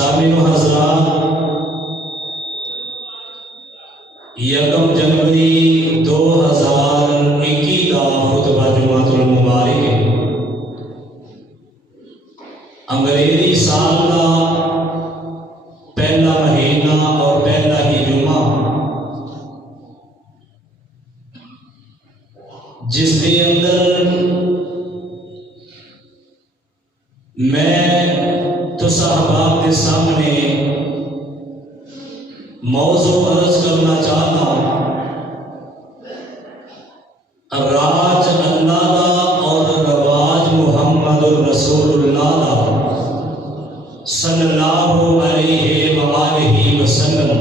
سامعین و حضرات، 1 جنوری 2021 کا خطبہ جمعۃ المبارک ہے۔ انگریزی سال کا پہلا مہینہ اور پہلا ہی جمعہ، جس کے اندر میں تو صحابہ کے سامنے موضوع عرض کرنا چاہتا ہوں، راج اللہ دا اور رواج محمد الرسول اللہ صلی اللہ علیہ وآلہ وسلم۔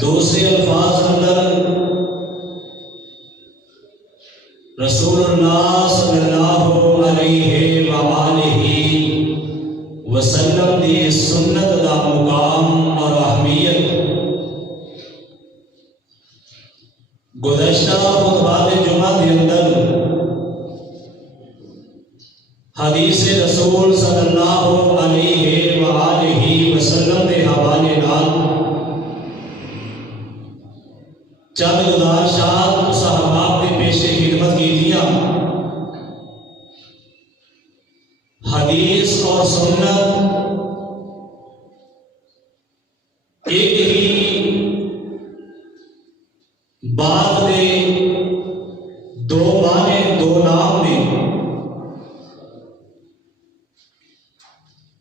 دوسرے الفاظ اندر رسول اللہ صلی اللہ علیہ وآلہ وسلم دی سنت دا مقام اور اہمیت گزشتہ خطبات جمعہ کے اندر حدیث رسول صلی اللہ علیہ وآلہ وسلم کے حوالے نال چند گزارشات صحابہ کے پیش خدمت کی دیا۔ حدیث اور سنت ایک ہی بات دے دو معنی، دو نام نے۔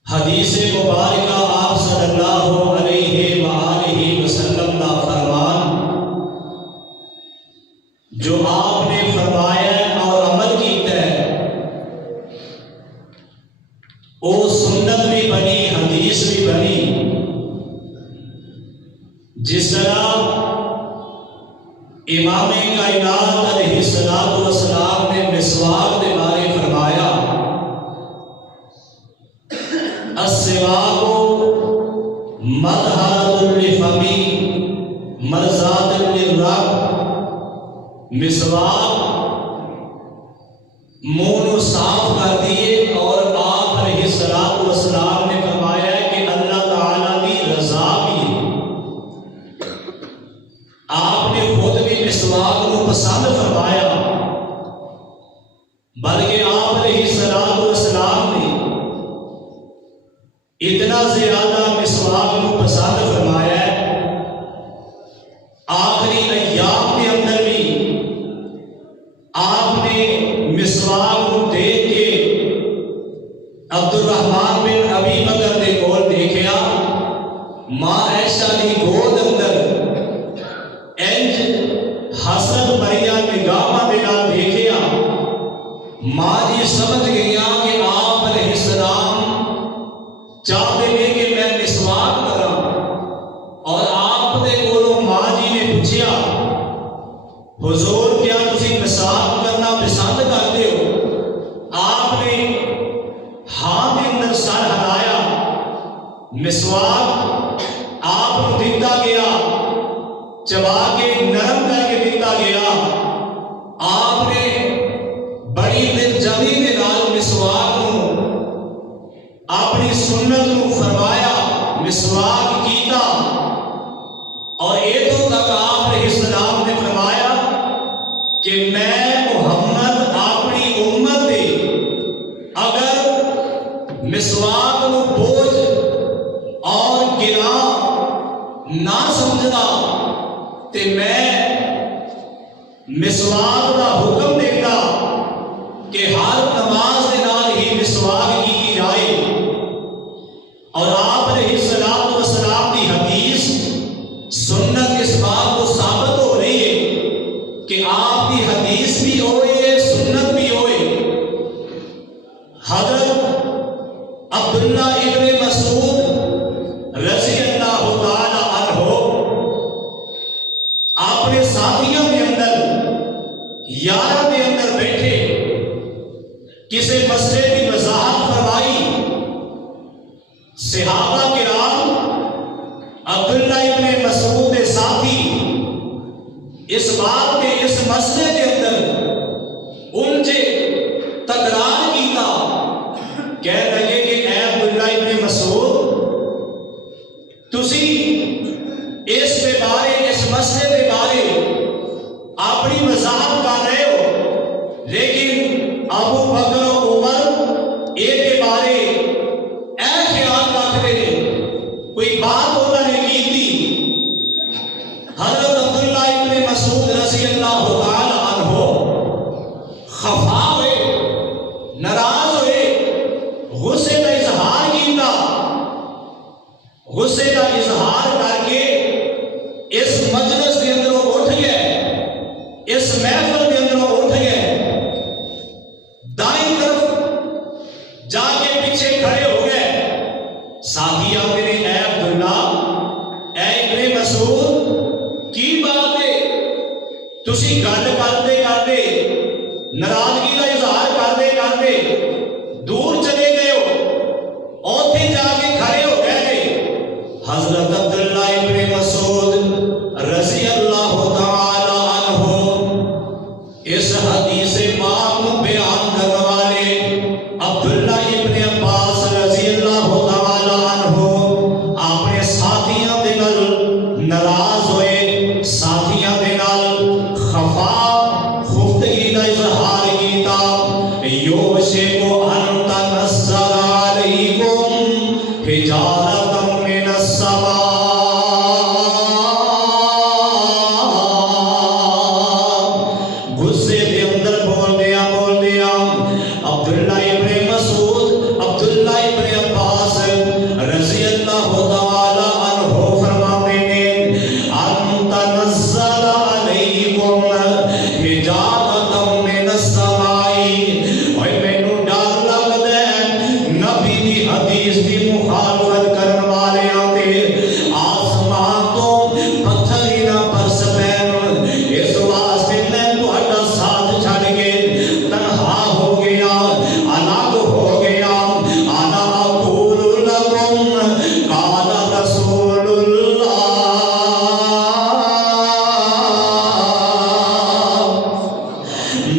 حدیث مبارکہ آپ صلی اللہ علیہ وآلہ وسلم کا فرمان جو آپ نے فرمایا اور عمل کیتا ہے، وہ سنت بھی بنی، حدیث بھی بنی۔ جس طرح امام کائنات علیہ الصلوۃ والسلام نے مسواک کے بارے فرمایا، السواک مطہرۃ للفم مرضاۃ للرب۔ مسواک منہ کو صاف کر دیے، اور آپ علیہ الصلوۃ والسلام نے فرمایا کہ اللہ تعالیٰ کی رضا بھی ہے۔ آپ نے خود بھی مسواک کو پسند فرمایا، بلکہ آپ علیہ الصلوۃ والسلام نے اتنا زیادہ مسواک کو پسند فرمایا ہے، آخری ایام کے اندر بھی آپ نے مسواک کو دیکھ کے عبد الرحمن بن ابی بکر نے کول دیکھا، ماں عائشہ کی گود اندر انج حسرت بھریا نگاہاں دے نال دیکھا۔ ماں جی سمجھ گیا کہ آپ علیہ السلام چاہتے ہیں کہ میں مسواک کراں، اور آپ دے کولوں ماں جی نے پوچھا، حضور کیا تسی مسواک کرنا پسند کرتے ہو؟ آپ نے ہاں کے اندر سر ہلایا۔ مسواک آپ کو دیتا گیا، چبا کے نرم کر کے دیتا گیا۔ آپ نے بڑی دلجمی کے نال مسواک کو اپنی سنت کو فرمایا، مسواک کیتا، اور ایتوں تک آپ علیہ السلام نے فرمایا کہ میں محمد اپنی امت دے اگر مسواک کو بوجھ اور گناہ نہ سمجھدا تے میں مسواک کا حکم دیتا کہ ہر نماز کے نال ہی مسواک کی جائے۔ اور آپ علیہ الصلوۃ والسلام کی حدیث سنت اس بات کو ثابت ہو رہی ہے کہ آپ کی حدیث بھی ہوئے، سنت بھی ہوئے۔ حضرت عبداللہ ابن مسعود رضی اللہ تعالی عنہ اپنے ساتھیوں کے اندر، یاروں کے اندر بیٹھے کسی مسئلے کی وضاحت فرمائی۔ صحابہ کرام عبداللہ ابن مسعود کے ساتھی اس بات کے اس مسئلے کے اندر ان سے تکرار کیتا، کہہ لگے ناراض ہوئے، غصے کا اظہار کیتا، غصے کا اظہار کر کے اس مجلس کے اندروں اٹھ گئے، اس محفل کے اندروں اٹھ گئے، دائیں طرف جا کے پیچھے کھڑے ہو گئے۔ ساتھی آتے نے، اے عبداللہ، اے ابن مسعود، کی بات ہے؟ تسی گل کرتے کرتے، ناراضگی کا اظہار کرتے کرتے دور چلے گئے ہو، اوتھے جا کے کھڑے ہو گئے تھے۔ حضرت عبداللہ ابن مسعود رضی اللہ تعالی عنہ اس حدیث پاک کو بیان کرنے والے عبداللہ ابن عباس رضی اللہ تعالی عنہ اپنے ساتھیاں دے نال ناراض ہوئے، ساتھیاں دے نال خفا خفتگی کا اظہار کیتا۔ یوشک ان تنزل علیکم حجارۃ من السماء، غصے دے اندر بول دیا عبداللہ ابن مسعود، عبداللہ ابن عباس رضی اللہ تعالی عنہ فرماتے ہیں، ان تنزل علیکم حجارۃ من السماء، اوے مینوں ڈر لگدا ہے نبی دی حدیث دی مخالفت کرن والیاں تے آسمان تو پتھر ہی نہ برس پین، اس واسطے میں تہاڈا ساتھ چھڈ کے تنہا ہو گیا، الگ ہو گیا۔ انا اقول لکم قال رسول اللہ،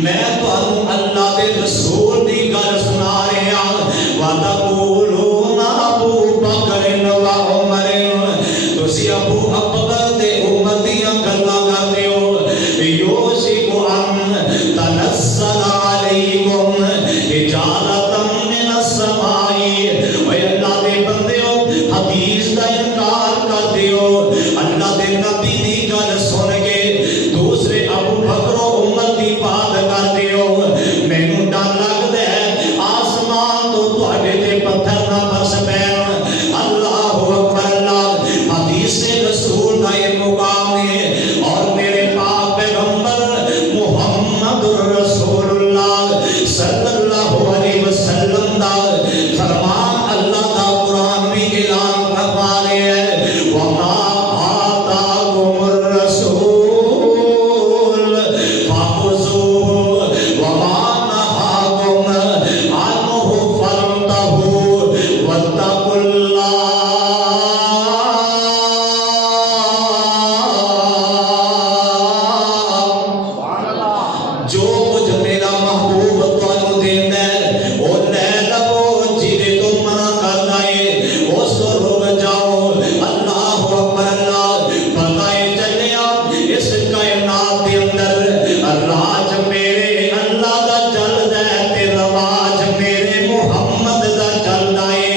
میں تانوں اللہ دے رسول دی گل سنا رہا، وَتَقُولُونَ ابو بکر و عمر، تسی ابو بکر تے عمر دیاں گلاں کردے ہو۔ یوشک ان تنزل علیکم حجارۃ من السماء، اے اللہ دے بندیو حدیث دا انکار کردے ہو، اللہ دے نبی دی گل سن کے دوسرے ابو بکر و عمر دی بات کردے ہو۔ مینوں ڈر لگدا ہے آسمان تو تہاڈے تے پتھر نہ برس پین۔ اللہ اکبر، اللہ حدیث رسول کا یہ مقام ہے، اور میرے پاک پیغمبر محمد رسول اللہ صلی اللہ علیہ وسلم دا فرمان اللہ دا قرآن بھی اعلان فرما رہے ہیں، وما آتاکم الرسول فخذوہ وما نہاکم عنہ فانتہوا واتقوا اللہ۔ جو کچھ میرا محبوب تانوں دیندا ہے وہ لے لو، جہدے تو منع کردا ہے اس تو رک جاؤ۔ اللہ اکبر، اللہ پتہ چلیا اس کائنات دے اندر راج میرے اللہ دا چلدا ہے تے رواج میرے محمد دا چلدا ہے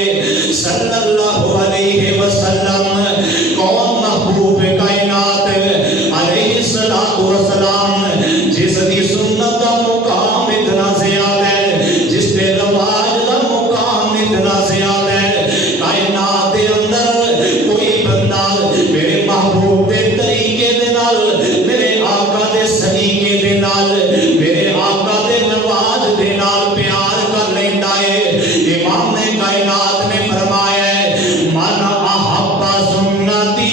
صلی اللہ علیہ وسلم۔ کون محبوب کائنات علیہ الصلوۃ والسلام، جس دی سنت دا مقام اتنا زیادہ ہے، جس دے رواج دا مقام اتنا زیادہ ہے، کائنات دے اندر کوئی بندہ میرے محبوب دے طریقے دے نال، میرے آقا دے سلیقے دے نال، میرے آقا دے رواج دے نال پیار کر لیندا ہے۔ امام کائنات نے فرمایا ہے، من احب سنتی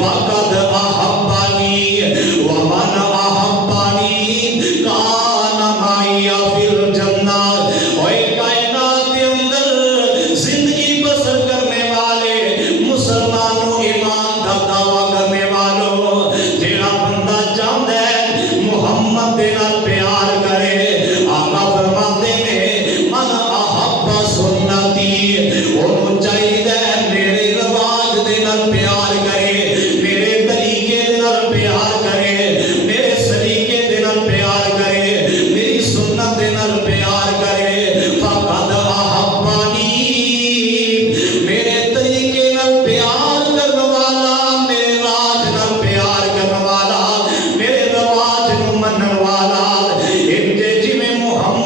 فقد احبنی ومن احبنی کان معی فی الجنہ۔ اوے کائنات کے اندر زندگی بسر کرنے والے مسلمانوں، ایمان کا دعویٰ کرنے والوں، جیڑا بندہ چاہتا ہے محمد دے نال پیار کرے، آقا فرماتے ہیں من احب سنتی، انہوں چاہیے میرے رواج دے نال پیار کرے، میرے طریقے دے نال پیار کرے، میرے سلیقے دے نال پیار کرے، میری سنت دے نال پیار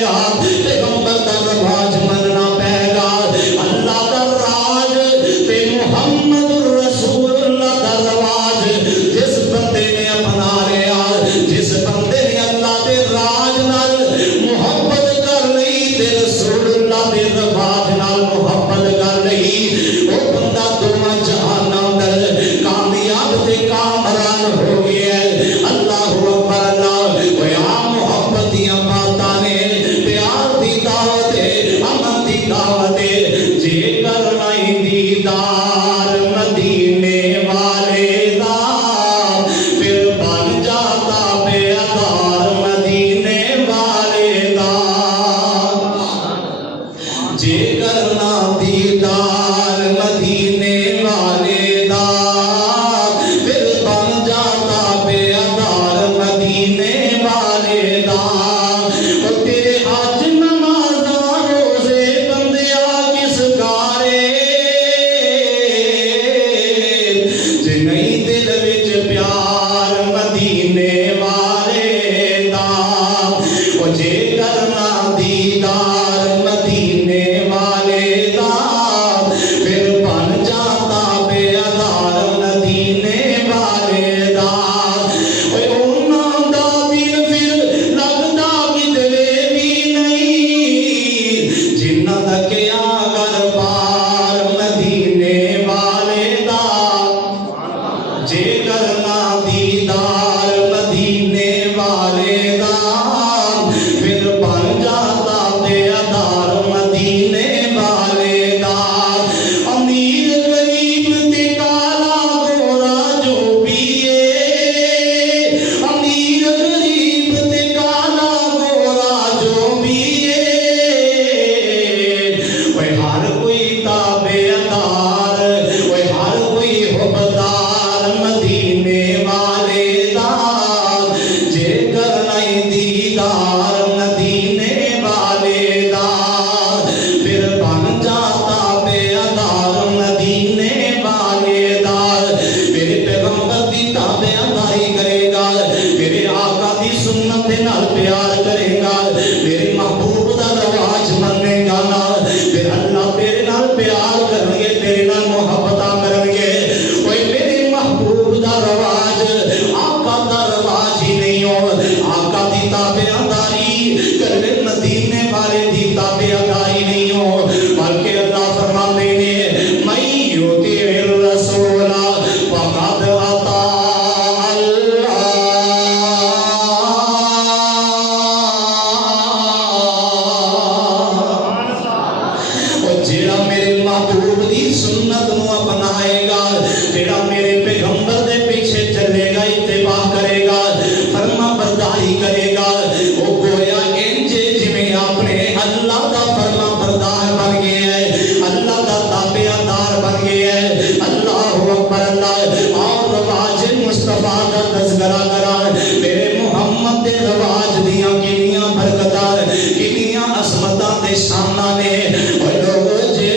گا، پیغمبر دا رواج مننا پے گا، اللہ دا راج تے محمد رسول اللہ دا رواج جس بندے نے اپنا لیا، جس بندے نے اللہ دے راج نال محبت کر لئی تے رسول اللہ دے رواج نال محبت کر لئی، وہ بندہ دونوں جہاناں اندر کامیاب تے کامران ہو گیا ہے۔ اللہ اکبر اللہ، وہ عام محبت دیاں باتاں نے، پیار دی دعوت ہے، امن دی دعوت ہے، جے کرنا ہی دیدار مدینے والے دا پھر بن جاتا بے ادار مدینے والے دا، جے کرنا دیدار مدینے والے دا پھر بن جاتا بے ادار مدینے والے دا، او تیرے حج نمازاں روزے بندیا کس کارے، جے نہیں دل وچ پیار مدینے والے دا، او جے کرنا دیدار مدینے والے دا پھر بن جاتا بے ادار مدینے والے دا، اوے انہاں دا دل پھر لگدا کدھرے بھی نہیں، جنہاں دا کیا کر پار مدینے والے دا، جے کرنا دیدار مدینے والے دا پھر بن جاتا بے ادار مدینے والے دا، امیر غریب تے کالا گورا جو پیے، امیر غریب تے کالا گورا جو پیے، اوے ہر کوئی تابع دار، اوے ہر کوئی حبدار مدینے والے دا، جے کرنا ہی دیدار مدینے والے دا پھر بن جاتا بے ادار مدینے والے دا، میرے پیغمبر دی تابعداری کرے گا، میرے آقا دی سنت دے نال پیار کرے گا، میرے محبوب دا رواج مننے گا نا، پھر اللہ تیرے نال پیار کرنگے، تیرے نال محبتاں کرنگے، اوے میرے محبوب دا رواج آقا دا رواج ہی نہیں ہو، آقا دی تابعداری کرنے مدینے والے دی تابعداری نہیں ہو، بلکہ اللہ فرماتے ہیں من یطیع الرسول فقد اطاع اللہ، اور جیڑا میرے محبوب دی سنت نو اپنائے گا، جیڑا میرے پیغمبر دے پیچھے چلے گا، اتباع کرے گا، فرما برداری کرے گا، وہ گویا انجے جویں اپنے اللہ دا فرما بردار بن گیا ہے، اللہ دا تابعدار بن گیا ہے۔ اللہ اکبر اللہ، اور رواج مصطفیٰ دا تذکرہ کرا، میرے محمد دے رواج دیاں کنیاں برکتاں، کنیاں عظمتاں تے شاناں نے، اور لوگوں جے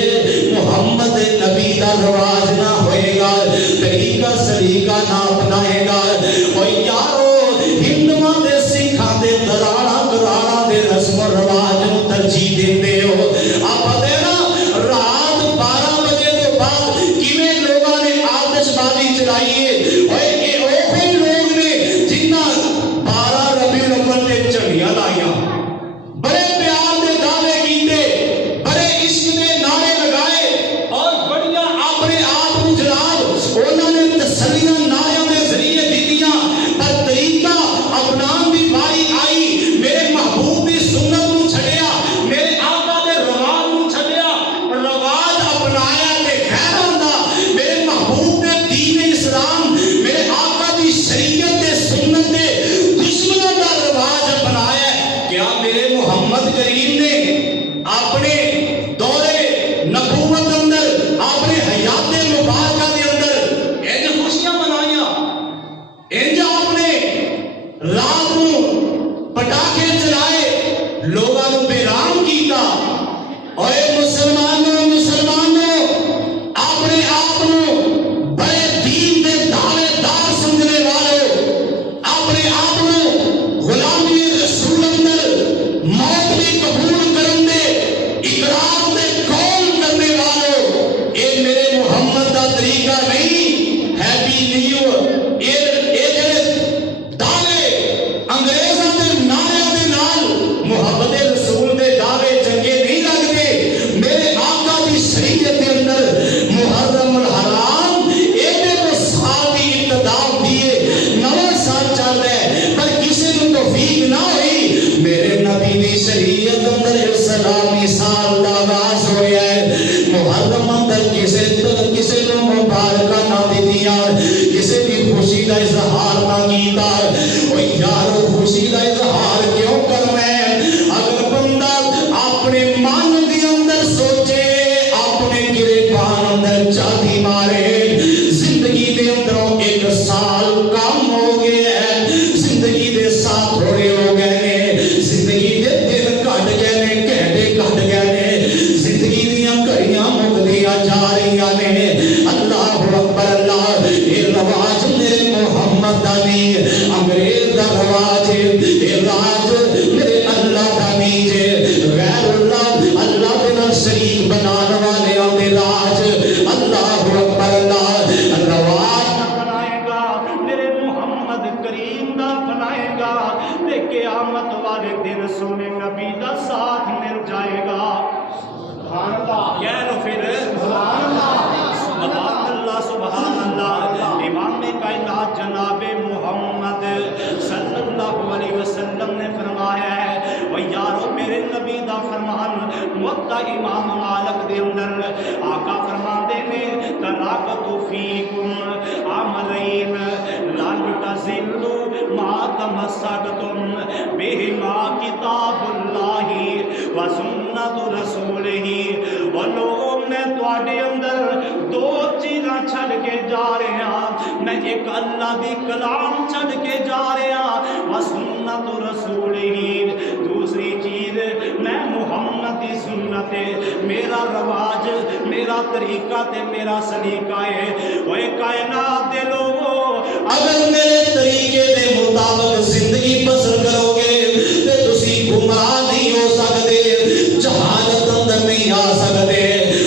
محمد نبی دا رواج نہ ہوئے گا، طریقہ سلیقہ نہ اپنائے گا، اور یارو ہندواں دے سکھاں دے دراڑا کراڑا دے رسم و رواج نو ترجیح دیندے ہو، آپ دینا رات 12 بجے تو بعد کیویں لوگاں نے آتش بازی چلائی ہے، اوے یہ اوہی لوگ نے جنہاں 12 ربیع الاول تے جھنڈیاں لائیاں، بڑے پیار دے دعوے کیتے، بڑے عشق دے نعرے لگائے، اور بڑیاں اپنے آپ کو جناب انہوں نے تسلیاں نعروں دے ذریعے دیتیاں، پر طریقہ اپنان دی باری آئی، میرے محبوب دی سنت نو چھڑیا، میرے آقا دے رواج نو چھڑیا، رواج اپنایا تے خیر ہوندا، میرے محبوب دے دین اسلام، میرے آقا دی شریعت دے سنت دے دشمنوں دا رواج اپنایا ہے۔ کیا میرے محمد کریم نے اپنے دورے نبوت اندر، اپنے حیات مبارکہ دے اندر انج خوشیاں منائیاں، انج آپ نے رات کو پٹاخے چلائے، لوگاں نو بیرام کیتا، اور مسلمانوں اپنے آپ بڑے دین دے دعوے دار سمجھنے والوں، اپنے آپ غلامی رسول اندر موت بھی ہجریت اندر اسلامی سال دا آغاز ہویا ہے محرم اندر کسے نو مبارکہ نہ دیتیا کسے بھی خوشی دا اظہار نہ کیتا او یارو خوشی دا اظہار کیوں کرنا ہے اگر بندہ اپنے من دے اندر سوچے اپنے گریبان اندر چاہتی مارے زندگی دے اندروں ایک سال کم ہو گیا ہے زندگی دے ساتھ تھوڑے ہو گئے نے زندگی دے دن کٹ گئے نے گھنٹے کٹ گئے نے زندگی دیاں گھڑیاں مکدیاں جا رہی نے اللہ اکبر اللہ یہ رواج میرے محمد دا نہیں انگریز دا رواج ہے یہ راج میرے اللہ دا نہیں ہے غیر اللہ اللہ دے نال شریک بنان والے دے راج اللہ اکبر اللہ رواج بنائے گا میرے محمد کریم دا بنائے گا تے قیامت والے دن سونے نبی دا ساتھ مل جائے گا سبحان اللہ کہہ لو پھر سبحان اللہ سبحان اللہ سبحان اللہ امام کائنات جناب محمد صلی اللہ علیہ وسلم نے فرمایا ہے وہ یارو میرے نبی دا فرمان موطا امام مالک دے اندر آقا فرماندے نے تراکت فیکم عملین لن تزلوا ما تمسکتم بہما کتاب اللہ و سنت رسولہ و لوگوں میں تواڈے اندر دو چیزاں چھڑ کے جا رہے ہیں میں ایک اللہ دی کلام چھڑ کے جا رہے ہیں و سنت رسولہ دوسری چیز میں محمد دی سنت میرا رواج میرا طریقہ تے میرا سلیقہ ہے وہ کائنات دے لوگوں اگر میرے طریقے دے مطابق زندگی بسر کرو گے تے تسی گمراہ نہیں ہو سکتے جہالت اندر نہیں آ سکتے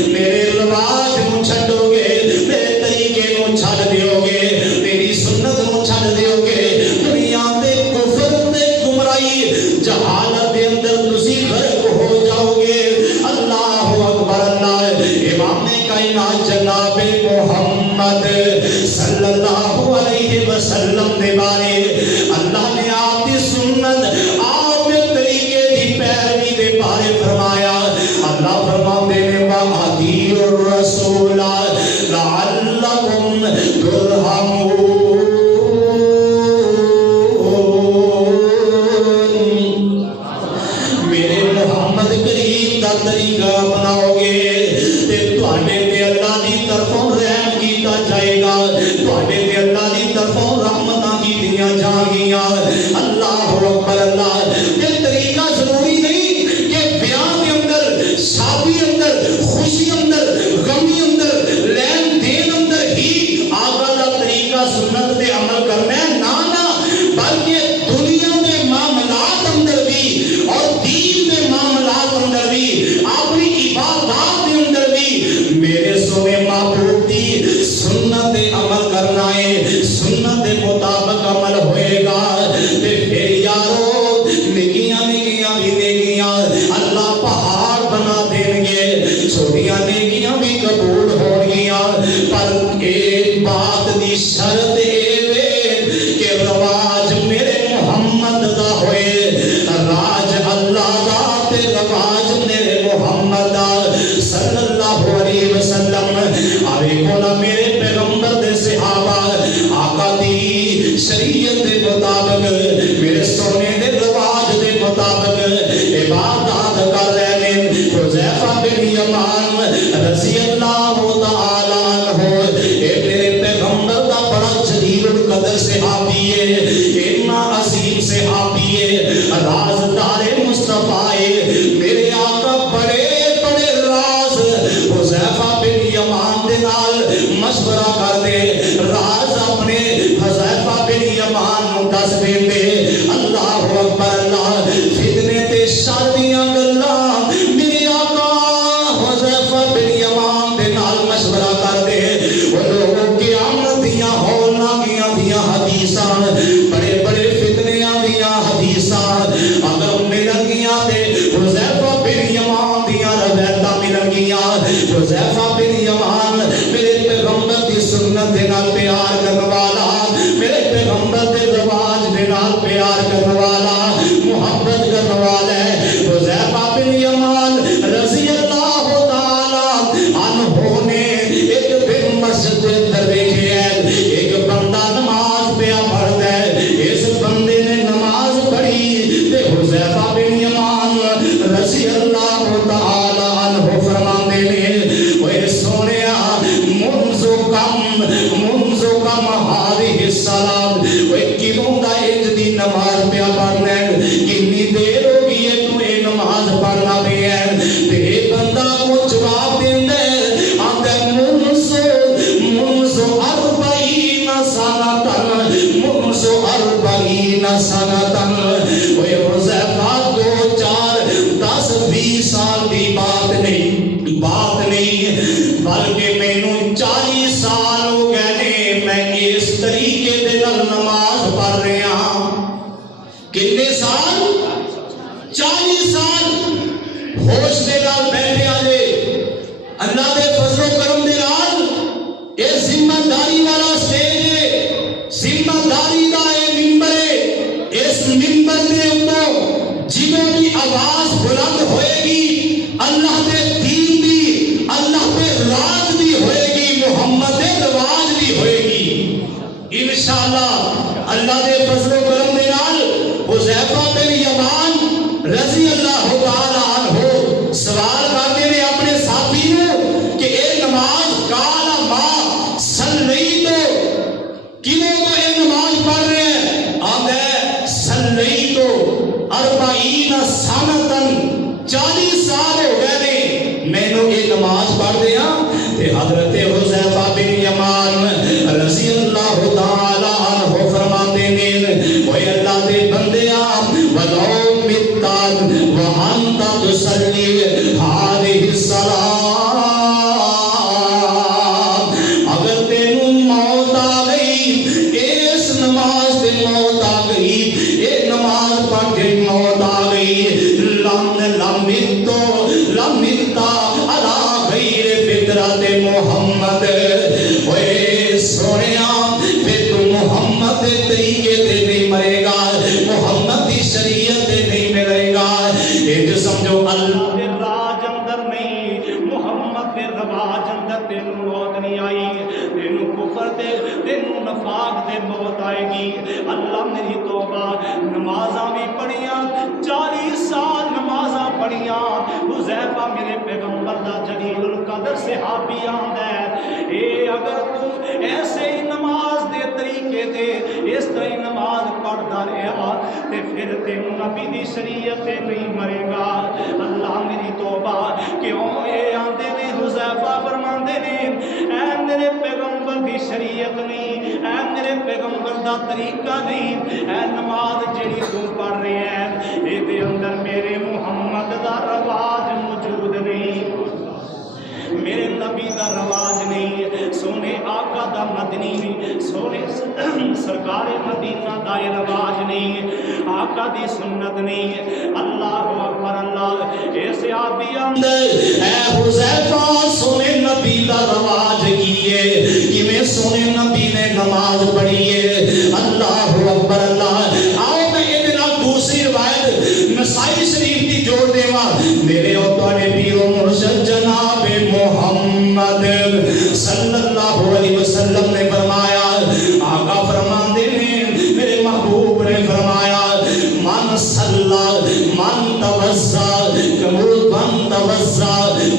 میرے رواج نو چھڈو گے میرے طریقے نو چھڈ دیو گے میری سنت نو چھڈ دیو گے دنیا دے کفر تے گمراہی جہالت دے اندر تسی غرق ہو جاؤ گے اللہ اکبر اللہ امام کائنات جناب محمد صلی اللہ علیہ وسلم دے بارے اللہ نے آپ کی سنت آپ کے طریقے دی پیروی دے بارے فرمایا اللہ فرماتے ہیں وَأَطِیعُوا الرَّسُولَ لَعَلَّكُمْ تُرْحَمُونَ میرے محمد کریم دا طریقہ اپناؤ گے تے تواڈے تے اللہ دی طرفوں رحم کیتا جائے گا تواڈے تے اللہ دی طرفوں رحمتاں کیتیاں جان گیاں اللہ اکبر اللہ یہ طریقہ ضروری نہیں کہ بیاہ کے اندر شادی اندر خوشی اندر غمی اندر لین دین اندر ہی آقا دا طریقہ سنت دے عمل کرنا ہے نا بلکہ دنیا دے معاملات اندر بھی اور دین دے معاملات اندر بھی اپنی عبادات دے اندر بھی میرے سونے محبوب دی سنت دے عمل کرنا ہے سنت دے مطابق عمل ہوئے گا تے پھر یارو نگیاں نگیاں بھی نیکیاں اللہ پہاڑ بنا دیں گے چھوٹیاں نیکیاں بھی قبول ہو گیاں پر ایک بات دی شرط کہ رواج میرے محمد دا ہوئے راج اللہ دا تے رواج میرے محمد دا صلی اللہ علیہ وسلم آوے کونا میرے پیغمبر دے صحابہ آقا دی شریعت دے مطابق میرے سونے دے رواج دے مطابق عبادات کر رہے ہیں حذیفہ بن یمان رضی اللہ تعالیٰ عنہ اے میرے پیغمبر دا بڑا جلیل القدر صحابی ہے اتنا عظیم صحابی ہے رازدار مصطفیٰ ہے میرے آقا بڑے بڑے راز حذیفہ بن یمان دے نال مشورہ کر دے راز اپنے حذیفہ بن یمان دس دے دے اللہ اکبر اللہ فتنے تے شادیاں گلاں میرے آقا حذیفہ بن یمان دے نال مشورہ کر دے وہ لوگوں کی آمد دیاں ہونا گیاں دیاں حدیثاں بڑے بڑے فتنیاں دیاں حدیثاں اگر ملن گیاں تے حذیفہ بن یمان دیاں روایتاں ملن گیاں حذیفہ بن یمان میرے پیغمبر دی سنت دے نال پیار کرنے والا میرے پیغمبر دے رواج دے نال پیار کرنے والا محبت کرنے والا ہے حذیفہ 20 سال دی بات نہیں بلکہ مینوں 40 سال ہو گئے نے میں اس طریقے دے نال نماز پڑھ رہا ہاں۔ کتنے سال؟ 40 سال ہوش دے نال بیٹھے آجے اللہ دے فضل و کرم دے نال اے ذمہ داری والا سٹیج ہے، ذمہ داری دا اے ممبر ہے، اس ممبر دے اوپر جدوں بھی آواز بلند ہوئے گی اللہ دے دین دی، اللہ دے راز دی ہوئے گی، محمد دے رواج دی ہوئے گی انشاءاللہ اللہ دے فضل و کرم دے نال۔ حذیفہ بن یمان رضی اللہ تعالی عنہ سوال کرتے ہیں اپنے ساتھی نو کہ اے نماز کالا ما صلی تو کیوں تو اے نماز پڑھ رہے ہیں؟ آگے صلی تو 40 سنتن 40 سال ہو گئے نے میں نو یہ نماز پڑھ دیا۔ تے حضرت حذیفہ بن یمان رضی اللہ تعالی عنہ فرماتے ہیں اوے اللہ دے بندیا ولو متاد وانت تصلی هذه الصلاة، اگر تینوں موت آ گئی اس نماز تے موت آ گئی، اے نماز پڑھ کے موت آ گئی، لمتا علی غیر فطرت محمد، اوے سونیا پھر تو محمد دے طریقے تے نہیں مرے گا، محمد دی شریعت تے نہیں مرے گا۔ ایک سمجھو اللہ دے راج اندر نہیں، محمد دے رواج اندر تینوں موت نہیں آئی، تینوں کفر دے تینوں نفاق دے موت آئے گی۔ اللہ میری توبہ نمازاں بھی پڑھیاں 40 سال نمازاں پڑھیاں، حذیفہ میرے پیغمبر دا جلیل القدر صحابی آندا ہے اے اگر تو ایسے ہی نماز دے طریقے تے اس طرح نماز پڑھدا رہا تے پھر تینوں نبی دی شریعت تے نہیں مرے گا۔ اللہ میری توبہ کیوں اے آندے نے حذیفہ فرماندے نے اے میرے پیغمبر دی شریعت نہیں، اے میرے پیغمبر دا طریقہ نہیں، اے نماز جڑی تو پڑھ رہے ہیں اے دے اندر میرے محمد دا رواج موجود نہیں، میرے نبی دا رواج نہیں، سونے آقا دا مدنی نہیں، سونے سرکار مدینہ دا رواج نہیں، آقا دی سنت نہیں۔ اللہ اکبر اللہ ایسے آدیا اے حذیفہ سونے نبی دا رواج کیے کہ میں سونے نبی نے نماز پڑھی ہے۔ اللہ اکبر اللہ۔ آؤ میں یہ دوسری روایت نسائی شریف کی جوڑ دیوا، میرے اوتارے پیرو مرشد جناب محمد صلی اللہ علیہ وسلم نے فرمایا، آقا فرماندے نے میرے محبوب نے فرمایا من صلی من توضا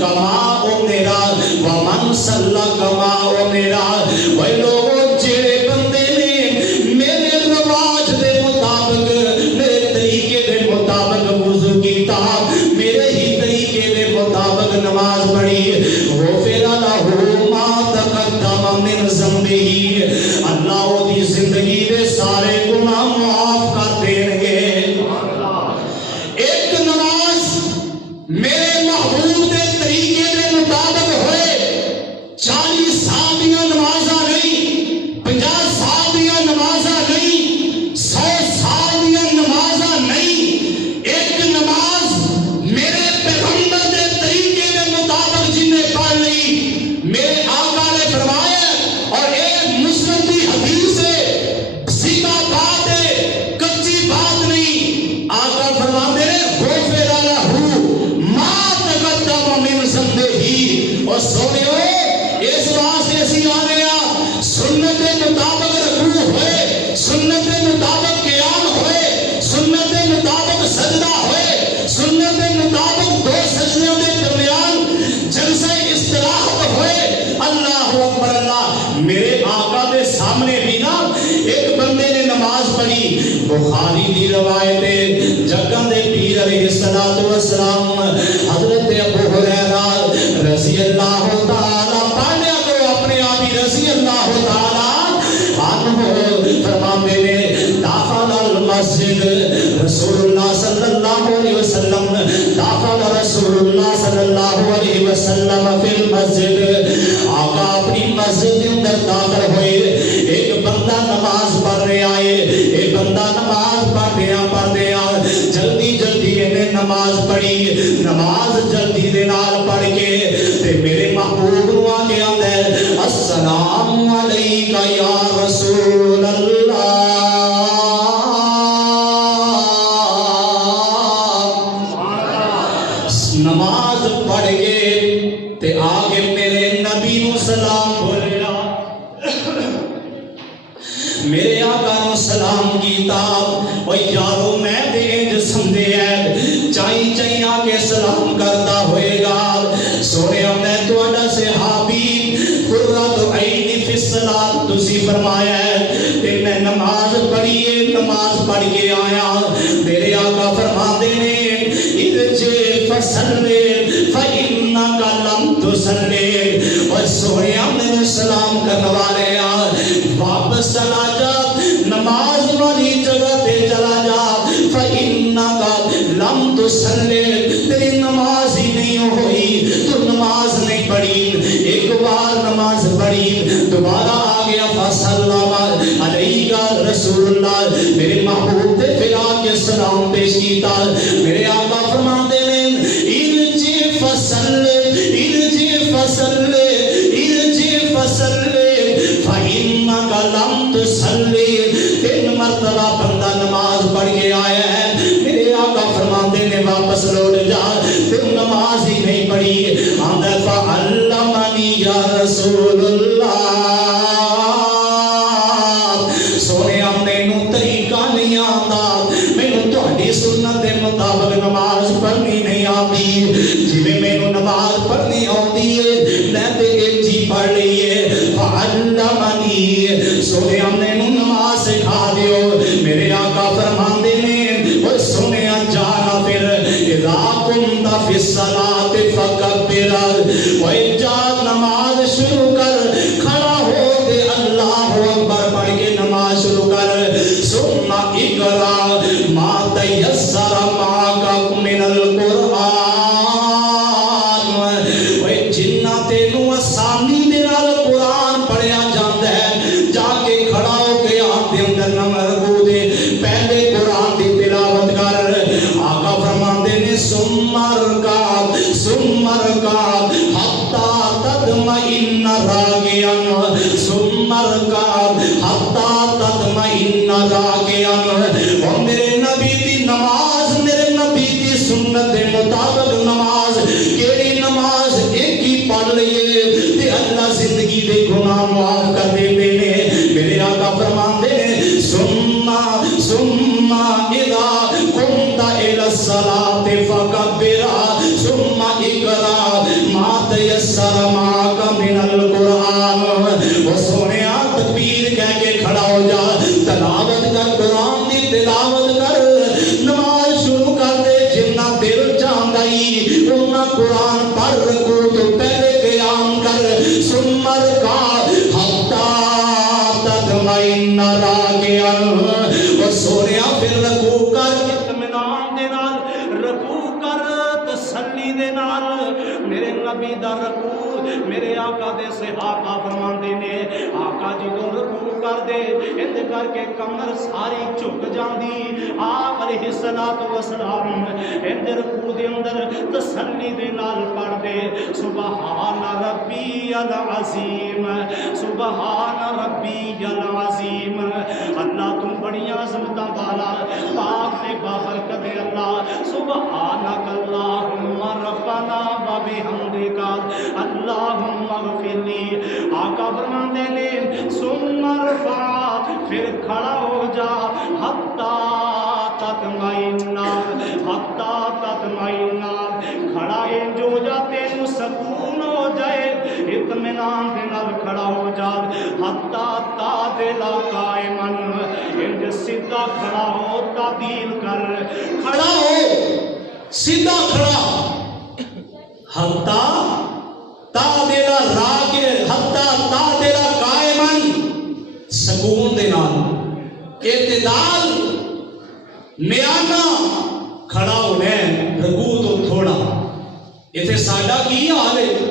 کما میرا ومن صلی کما میرا۔ وہ لوگوں جڑے بندے نے میرے رواج دے مطابق میرے طریقے دے مطابق وضو کیتا، میرے ہی طریقے دے مطابق نماز پڑھی، غفر لہ ما تقدم من ذنبہ، اللہ وہ دی زندگی دے سارے گناہ معاف کر دیں گے۔ ایک نماز میرے محبوب دے طریقے دے مطابق ہوئے، 40 سال دیاں نمازاں نہیں، 50 سال دیاں نمازاں نہیں، 100 سال دیاں نمازاں نہیں، ایک نماز میرے پیغمبر دے طریقے دے مطابق جن نے پڑھ لی، میرے آقا نے فرمایا، اور ایک مسلم دی حدیث ہے، سیدھا بات ہے، کچی بات نہیں، آقا فرماتے ہیں غفر لہ ما تقدم من ذنبہ۔ اور سونیو اس واسطے اسی آنے سنت کے مطابق رکوع ہوئے، سنت کے مطابق قیام ہوئے، سنت کے مطابق سجدہ ہوئے، سنت کے مطابق 2 سجدوں کے درمیان جلسہ استراحت ہوئے۔ اللہ اکبر اللہ۔ میرے آقا کے سامنے بھی نا ایک بندے نے نماز پڑھی، بخاری دی روایت ہے، جگہ دے پیر علیہ السلام حضرت ابو ہریرہ رضی اللہ تعالی پڑھنے کو اپنے آپ ہی رضی اللہ تعالی عنہ فرماتے ہیں داخل المسجد رسول اللہ صلی اللہ علیہ وسلم، داخل رسول وسلم فی المسجد آقا اپنی مسجد کے اندر داخل ہوئے ایک بندہ نماز پڑھ رہا ہے ایک بندہ نماز پڑھ دیا جلدی جلدی انہیں نماز پڑھی نماز جلدی دے نال پڑھ کے تے میرے محبوب نو آ کے آندا ہے السلام علیکہ یا رسول اللہ نماز پڑھ کے تے آگے میرے نبی نو سلام بولیا میرے آقا نو سلام کیتا او یارو میں تے انج سمجھے ہے چائی چائی آگے سلام کرتا ہوئے گا سونیا میں تہاڈا صحابی قرۃ عین فی الصلاۃ تسی فرمایا ہے تے میں نماز پڑھی ہے نماز پڑھ کے آیا میرے آقا فرماتے نے فصلی فإنک لم تصلی اور سونیا میں سلام کرنے والے واپس چلا جا نماز والی جگہ تے چلا جا فإنک لم تصلی تیری نماز ہی نہیں ہوئی تو نماز نہیں پڑھی ایک بار نماز پڑھی دوبارہ آ گیا فسلم علیکہ رسول اللہ میرے محبوب تے پھر آ کے سلام پیش کیتا میرے آقا فرماتے ہیں فإنک لم تصلی تین مرتبہ بندہ نماز پڑھ کے آیا ہے میرے آقا فرماتے نے واپس لوٹ جا تم نماز ہی نہیں پڑھی آندا فعلمنی یا رسول اللہ سونے مینوں طریقہ نہیں آتا مینوں تہاڈی سنت دے مطابق نماز پڑھنی نہیں آتی جویں مینوں نماز پڑھنی آتی ہے میں تے ایک جی پڑھ رہی ہے فعلمنی سونے مینوں نماز سکھا دیو میرے آقا فرماندے نے او سونے جانا پھر اذا كنت فی الصلاۃ فکبر او جا نماز شروع کر کھڑا ہو کے اللہ اکبر پڑھ کے نماز شروع کر ثم اقرا ما تیسر معک من القرآن او جنہ تینوں آسانی دے نال قرآن پڑھیا جاندا ہے جا کے کھڑا ہو کے آپ دے اندر رکوع دے پہلے قرآن دی تلاوت کر آقا فرماندے نے ثم ارکع حتی تطمئن راکعا ثم ارکع حتی تطمئن راکعا اور میرے نبی دی نماز میرے نبی دی سنت دے مطابق نماز کیڑی نماز ایک ہی پڑھ لئیے تے اللہ زندگی دے گناہ معاف کر دیتے نے میرے آقا فرماندے نے ثم اذا قمت الى الصلاۃ فکبر ثم اقرا ما تیسر معک من القرآن وہ سونیا تکبیر کہہ کے کھڑا ہو جا تلاوت کر قرآن دی تلاوت کر نماز شروع کر دے جنہ دل چاہتا ہی انہاں قرآن پڑھ رکوع تو پہلے قیام کر ثم ارکع حتی تطمئن راکعا اور سونیا پھر رکوع کر اطمینان دے نال رکوع کر تسلی دے نال میرے نبی دا رکوع میرے آقا دے صحابہ فرماندے نے آقا جی تو رکوع کر دے اند کر کے کمر ساری جھک جاندی آپ علیہ الصلوۃ والسلام اند رکوع دے اندر تسلی دے نال پڑھ دے سبحان ربی العظیم سبحان ربی العظیم اللہ تم بڑی عظمتاں والا پاک تے بابرکت اللہ سبحانک اللہم ربنا و بحمدک اللہم اغفر لی آقا فرماندے نے ثم ارفع پھر کھڑا ہو جا حتی تطمئن کھڑا ہے جو جاتے نو سکون ہو جائے اطمینان دے نال کھڑا ہو جا حتی تعدل قائمن انج سیدھا کھڑا ہو تعدیل کر کھڑا ہو سیدھا کھڑا حتی تعدل راکع حتی تعدل قائمن سکون دے نال اعتدال میانہ کھڑا ہونا ہے رکوع تو تھوڑا ایتھے ساڈا کی حال ہے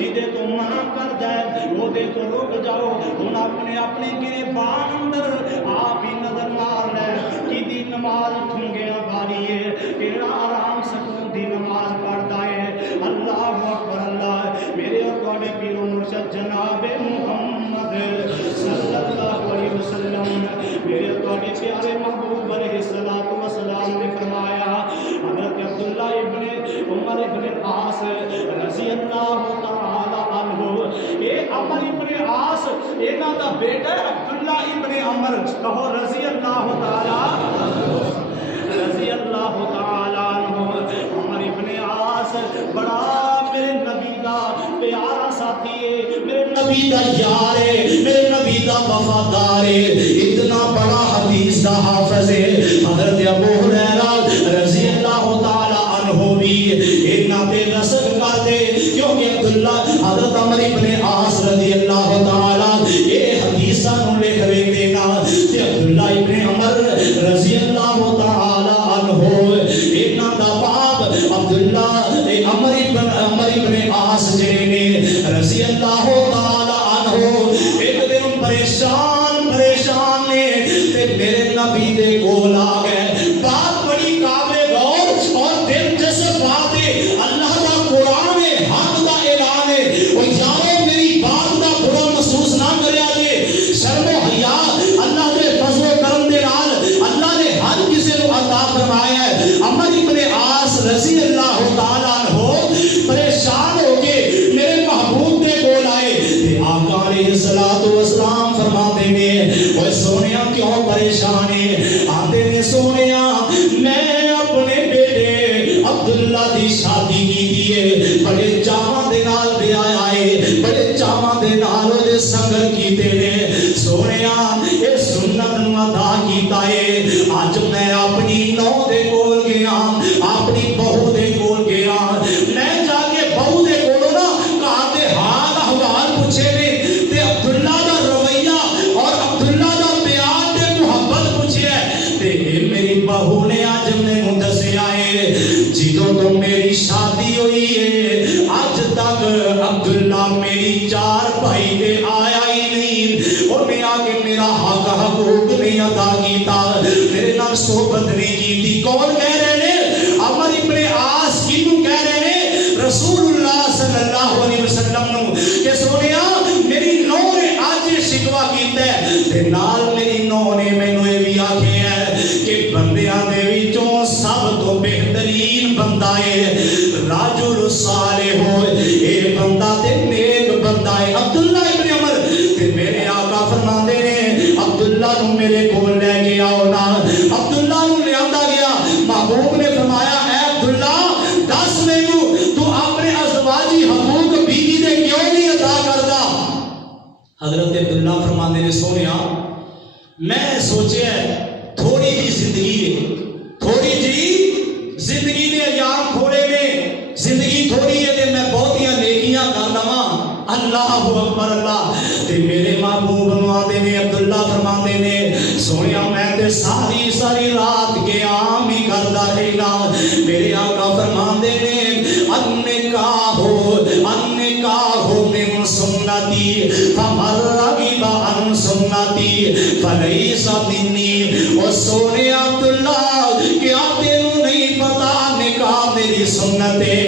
جدے تو منع کردا ہے اودے تو رک جاؤ ہن اپنے اپنے گریبان اندر آپ ہی نظر مار لے کہ دی نماز ٹھنگیا باری ہے تیرا آرام سکون دی نماز پڑھدا ہے اللہ اکبر اللہ میرے اور تواڈے پیر و مرشد جناب محمد صلی اللہ علیہ وسلم میرے اور تواڈے پیارے محبوب علیہ الصلوۃ والسلام نے فرمایا حضرت عبداللہ ابن عمر ابن العاص رضی اللہ تعالی عنہ اے عمر ابن عاص انہاں دا بیٹا عبداللہ ابن عمر کہو رضی اللہ تعالی رضی اللہ تعالی عنہ عمر ابن عاص بڑا میرے نبی دا پیارا ساتھی ہے میرے نبی دا یار ہے میرے نبی دا وفادار ہے اتنا بڑا حدیث دا حافظ ہے حضرت ابو ہریرہ رضی اللہ تعالی عنہ بھی اتنا پہ رسل کرتے کیونکہ عبداللہ حضرت عمر ابن عاص رضی اللہ تعالی یہ حدیثہ نو لکھ رہے نا کہ عبداللہ ابن عمر رضی اللہ تعالی عنہ اتنا دا باپ عبداللہ عمر ابن عاص جنہیں نے رضی اللہ تعالی عنہ ایک دن پریشان نے تے میرے نبی دے کول آ گئے بات بڑی قابل غور اور دلچسپ بات ہے اللہ دا قرآن ہے حق دا اعلان ہے وہ یارو میری بات دا برا محسوس نہ کریا جے شرم و حیا اللہ دے فضل و کرم دے نال اللہ نے ہر کسی نو عطا فرمایا ہے عمر ابن عاص رضی اللہ تعالی عنہ پریشان ہو کے میرے محبوب دے کول آئے تے آقا علیہ الصلوۃ والسلام فرماتے ہیں اوے سونیا کیوں پریشان ہے آندے نے سونیا میں اپنے بیٹے عبداللہ دی شادی کی ہے بڑے چاواں دے نال بیاہ آئے بڑے چاواں دے نال او سنگر کیتے نے سونیا اے سنت نو ادا کیتا ہے اج میں اپنی نو دے کول گیا اپنی بہو دے کول گیا میں جا کے بہو دے کولوں نا کہا تے حال احوال پوچھے نے تے عبداللہ دا رویہ اور عبداللہ دا پیار تے محبت پوچھے تے میری بہو نے اج مینوں دسیا ہے جدوں تو میری شادی ہوئی ہے اج تک عبداللہ میری چار بھائی تے آیا ہی نہیں اور میں آگے میرا حق حقوق نہیں ادا کیتا میرے نال صحبت نہیں کیتی کون کہہ رہے ہیں عمر ابن عاص کینوں کہہ رہے ہیں رسول اللہ صلی اللہ علیہ وسلم نو کہ سونیا میری نو نے آج شکوا کیتا ہے تے نال میری نو نے مینوں اے وی آکھیا ہے کہ بندیاں دے وچوں سب تو بہترین بندہ ہے راجل صالح ہو اے بندہ تے نیک بندہ ہے عبداللہ ابن عمر تے میرے آقا فرماندے نے عبداللہ نو میرے کول لے کے آؤ نا عبداللہ نو لے آندا گیا محبوب نے فرمایا اے عبداللہ دس مینوں تو اپنے ازواجی حقوق بیوی دے کیوں نہیں ادا کردا حضرت عبداللہ فرماندے نے سونیا میں سوچیا تھوڑی جی زندگی ہے تھوڑی جی زندگی دے ایام تھوڑے نے زندگی تھوڑی ہے تے میں بہتیاں نیکیاں کر لواں اللہ اکبر اللہ تے میرے محبوب فرماتے نے عبداللہ فرماتے نے سونیا میں تے ساری رات قیام ہی کردا رہنا میرے آقا فرماتے نے النکاح من سنتی فمن رغب عن سنتی فلیس منی او سونے عبداللہ کیا تینوں نہیں پتا نکاح میری سنت ہے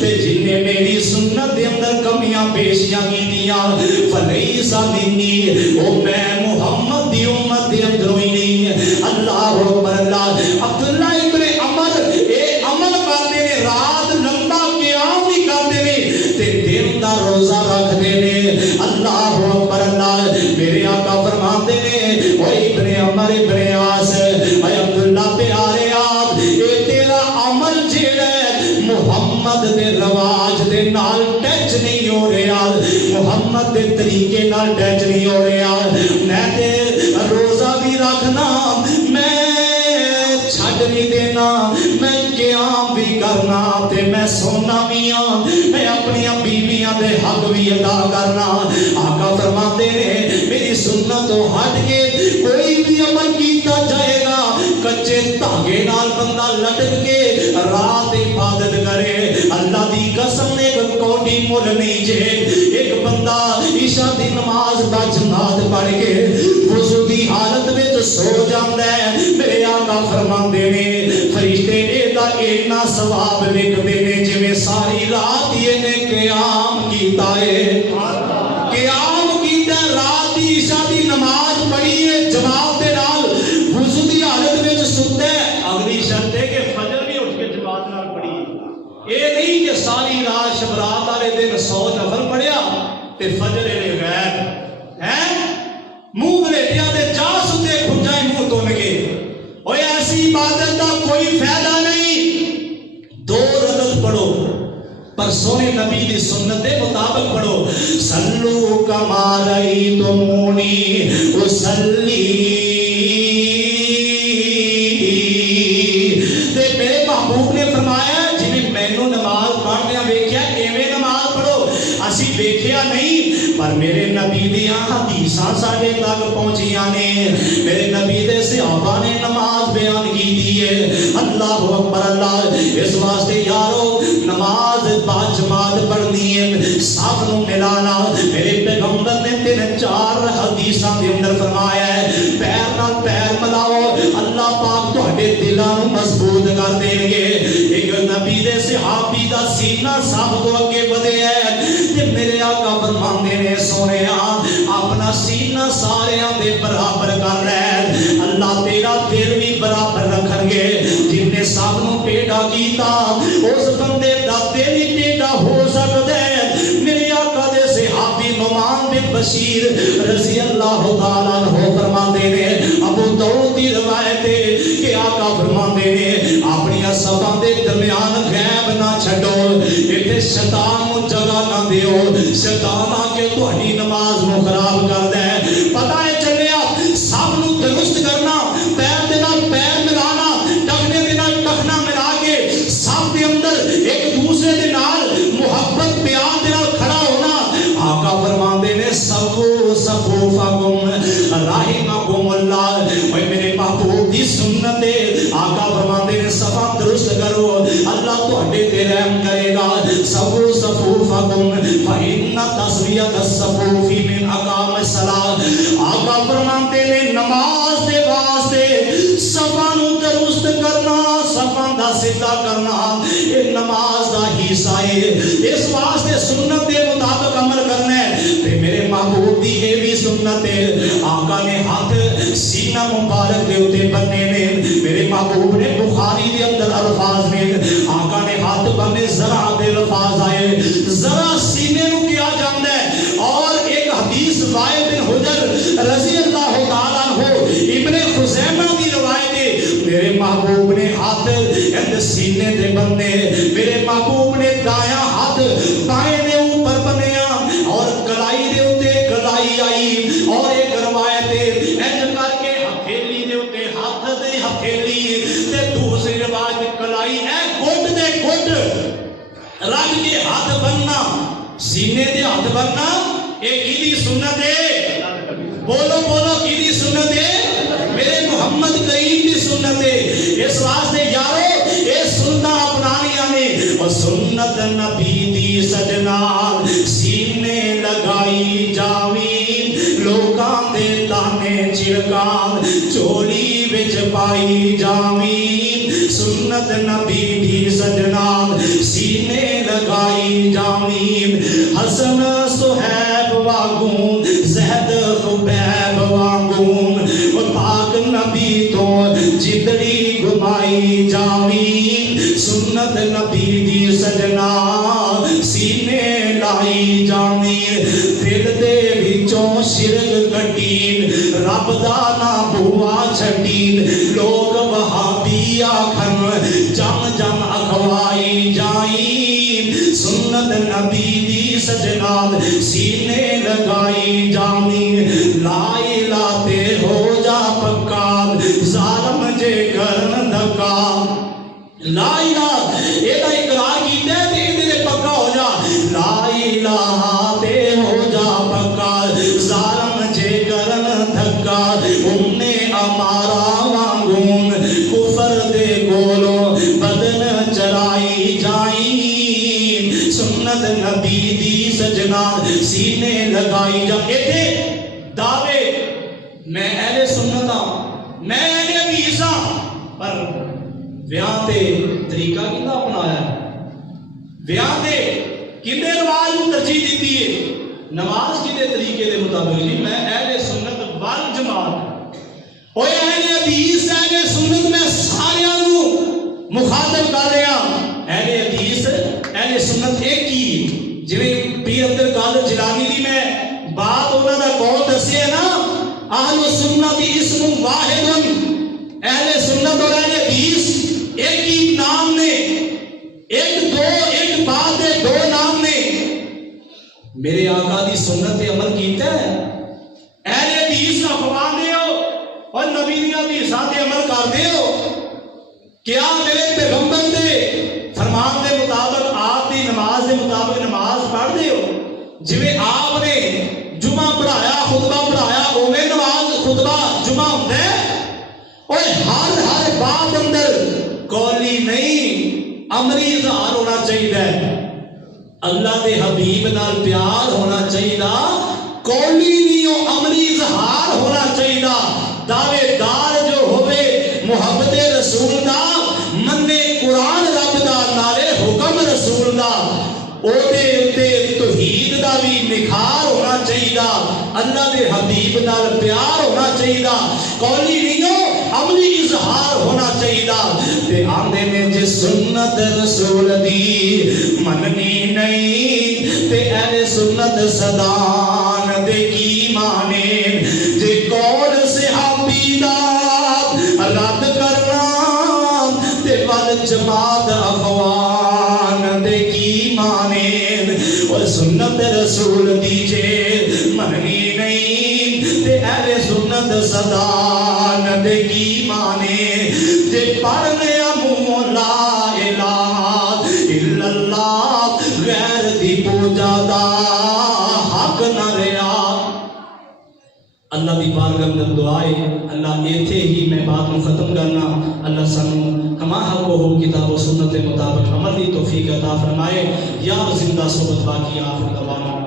تے جن نے میری سنت دے اندر کمیاں پیشیاں کیتیاں فلیس منی او میں محمد دی امت دے اندروں ہی نہیں اللہ اکبر اللہ عبداللہ ابن عمر اے عمل کرتے نے رات لمبا قیام بھی کرتے نے تے دن دا روزہ رکھتے نے اللہ اکبر اللہ میرے آقا فرماتے نے او ابن عمر ابن عاص اے عبداللہ پیارے آپ اے تیرا عمل جیڑا محمد دے رواج دے نال ٹچ نہیں ہو رہا محمد دے طریقے نال ٹچ نہیں ہو رہا میں تے روزہ بھی رکھنا میں چھڈ نہیں دینا میں قیام بھی کرنا تے میں سونا بھی ہاں میں اپنی بیویاں دے حق بھی ادا کرنا آقا فرماتے نے میری سنت تو ہٹ کے کوئی بھی عمل کیتا جائے گا کچے دھاگے نال بندہ لٹک کے رات عبادت کرے اللہ دی قسم نے کوٹی مل نہیں جے ایک بندہ عشاء دی نماز دا جماعت پڑھ کے وضو دی حالت وچ سو جاندا ہے میرے آقا فرماندے نے فرشتے دا اتنا ثواب لکھدے نے جویں ساری رات یہ قیام کیتا ہے قیام کیتا رات دی عشاء دی نماز پڑھی ہے جماعت دے نال وضو دی حالت وچ ستا ہے اگلی شرط ہے کہ فجر بھی اٹھ کے جماعت نال پڑھی یہ نہیں کہ ساری رات شبرات والے دن 100 نفل پڑھیا تے فجر نے غیر ہے منہ بلیٹیا تے جا ستے کھجائیں منہ تن کے اوے ایسی عبادت کا کوئی فائدہ نہیں 2 رکعت پڑھو پر سونے نبی دی سنت دے مطابق پڑھو صلو کما رأیتمونی اصلی تے میرے محبوب نے فرمایا جنہیں مینوں نماز پڑھدیاں ویکھیا ایویں نماز پڑھو اسی ویکھیا نہیں پر میرے نبی دیاں حدیثاں ساڈے تک پہنچیاں نے میرے نبی دے صحابہ نے نماز بیان کیتی ہے اللہ اکبر اللہ اس واسطے یارو نماز با جماعت پڑھنی ہے صاف نو ملانا میرے پیغمبر نے 3-4 حدیثاں دے اندر فرمایا ہے پیر نال پیر ملاؤ اللہ پاک تہاڈے دلاں نو مضبوط کر دیں گے ایک نبی دے صحابی دا سینہ سب تو اگے ودیا ہے تے میرے آقا فرماندے نے سونیا اپنا سینہ ساریاں دے برابر کر رہے اللہ تیرا دل بھی برابر رکھن گے جن نے سب نو ٹیڑھا کیتا اس بندے دا دل ہی ٹیڑھا ہو سکدا ہے میرے آقا دے صحابی نعمان بن بشیر رضی اللہ تعالی عنہ فرماندے نے ابو داؤد دی روایت ہے کہ آقا فرماندے نے اپنی صفاں دے درمیان غیب نہ چھڈو ایتھے شیطان نو جگہ نہ دیو شیطان آ کے تہاڈی نماز نو خراب کردا ہے پتہ ہے چلیا سب نو درست کرنا پیر دے نال پیر ملانا ٹخنے دے نال ٹخنا ملا کے سب دے اندر ایک دوسرے دے نال محبت پیار دے نال کھڑا ہونا آقا فرماندے نے صفوفکم رحمکم اللہ اے میرے محبوب دی سنت ہے آقا فرماندے نے صفاں درست کرو اللہ تہاڈے تے رحم کرے گا صفوفکم فإن تسویۃ الصفوف من اقام الصلاۃ آقا فرماندے نے نماز دے واسطے صفاں نو درست کرنا صفاں دا سیدھا کرنا یہ نماز دا حصہ ہے اس واسطے سنت دے مطابق عمل کرنا ہے تے میرے محبوب دی یہ بھی سنت ہے آقا نے ہاتھ سینہ مبارک دے اوتے بننے نے میرے محبوب نے بخاری دے اندر الفاظ نے آقا نے ہاتھ بننے ذرا دے الفاظ آئے ذرا سینے نو کیا جاندا ہے اور ایک حدیث وائل بن حجر رضی اللہ تعالی عنہ ابن خزیمہ دی روایت ہے میرے محبوب نے ہاتھ اند سینے دے بندے میرے محبوب نے دایاں ہاتھ بائیں دے اوپر بنیا اور کلائی دے اوتے کلائی آئی اور ایک روایت ہے انج کر کے ہتھیلی دے اوتے ہاتھ دے ہتھیلی تے دوسری روایت کلائی ہے گھٹ دے گھٹ رکھ کے ہاتھ بننا سینے دے ہاتھ بننا یہ کیدی سنت ہے بولو بولو کیدی سنت ہے میرے محمد کریم دی سنت ہے اس واسطے یارو اے سنت اپنانیاں نے اور سنت نبی دی سجنا سینے لگائی جاویں لوکاں دے تانے چھڑکاں چولی وچ پائی جاویں سنت نبی دی سجنا سینے لگائی جاویں حسن صہیب واگوں زہد خبیب واگوں پاک نبی تو جدڑی گھمائی جاویں سنت نبی دی سجنا سینے لائی جاویں دل دے وچوں شرک کٹین رب دا نا بوا چھٹین لوگ وہابی آکھن جم جم اخوائی جائیں سنت نبی دی سجنا سینے لگائی جاویں لا الہ تے ہو جا پکا ظالم جے کرن دھکا لا الہ یہ اقرار کیتے تے میرے پکا ہو جا لا الہ تے ہو جا پکا ظالم جے کرن دھکا اننے امارا وانگون کفر دے کولو بدن چرائی جائیں سنت نبی سجنا سینے لگائی جا ایتھے دعوے میں اہل سنت ہاں میں اہل حدیث ہاں پر ویاہ تے طریقہ کیندہ اپنایا ہے ویاہ تے کنے رواج کو ترجیح دیتی ہے نماز کنے طریقے دے مطابق جی میں اہل سنت والجماعت اوے اہل حدیث اہل سنت میں سارے مخاطب کر رہے ہیں اہل حدیث اہل سنت ایک ہی جویں پیر عبد القادر جیلانی دی میں بات انہاں دا قول دسے نا اہل سنت اسم واحد اہل سنت اور اہل حدیث ایک ہی نام نے ایک بات ہے دو نام نے میرے آقا دی سنت پہ عمل کیتا ہے اہل حدیث کا فرمان دے ہو اور نبی دی حدیثاں تے عمل کر دے ہو کیا میرے پیغمبر دے فرمان دے مطابق آپ دی نماز دے مطابق نماز پڑھ دے ہو جویں آپ نے جمعہ پڑھایا خطبہ پڑھایا اوے نماز خطبہ جمعہ ہوندا ہے اور ہر بات اندر قولی نہیں عملی اظہار ہونا چاہیے اللہ دے حبیب نال پیار ہونا چاہیے قولی نہیں ہو عملی اظہار ہونا چاہیے دعوے دار جو ہوئے محبت رسول دا منے قرآن رب دا نالے حکم رسول دا او دے توحید دا بھی نکھار ہونا چاہیے اللہ دے حبیب نال پیار ہونا چاہیے قولی نہیں ہو عملی اظہار ہونا چاہیے تے آندے میں جس سنت رسول دی مننی نہیں تے اہل سنت صدان دے کی مانے جے قول صحابی دا رد کرنا تے والجماعت اخوان دے کی مانے اور سنت رسول دی جے مننی نہیں تے اہل سنت صدان دے کی مانے جے پڑھنے منہ لا الہ الا اللہ غیر دی پوجا دا حق نہ رہا اللہ دی بارگاہ میں دعا ہے اللہ ایتھے ہی میں بات کو ختم کرنا اللہ سانو کما حق ہو کتاب و سنت کے مطابق عمل دی توفیق عطا فرمائے یا زندہ صحبت باقی آخر دعوانا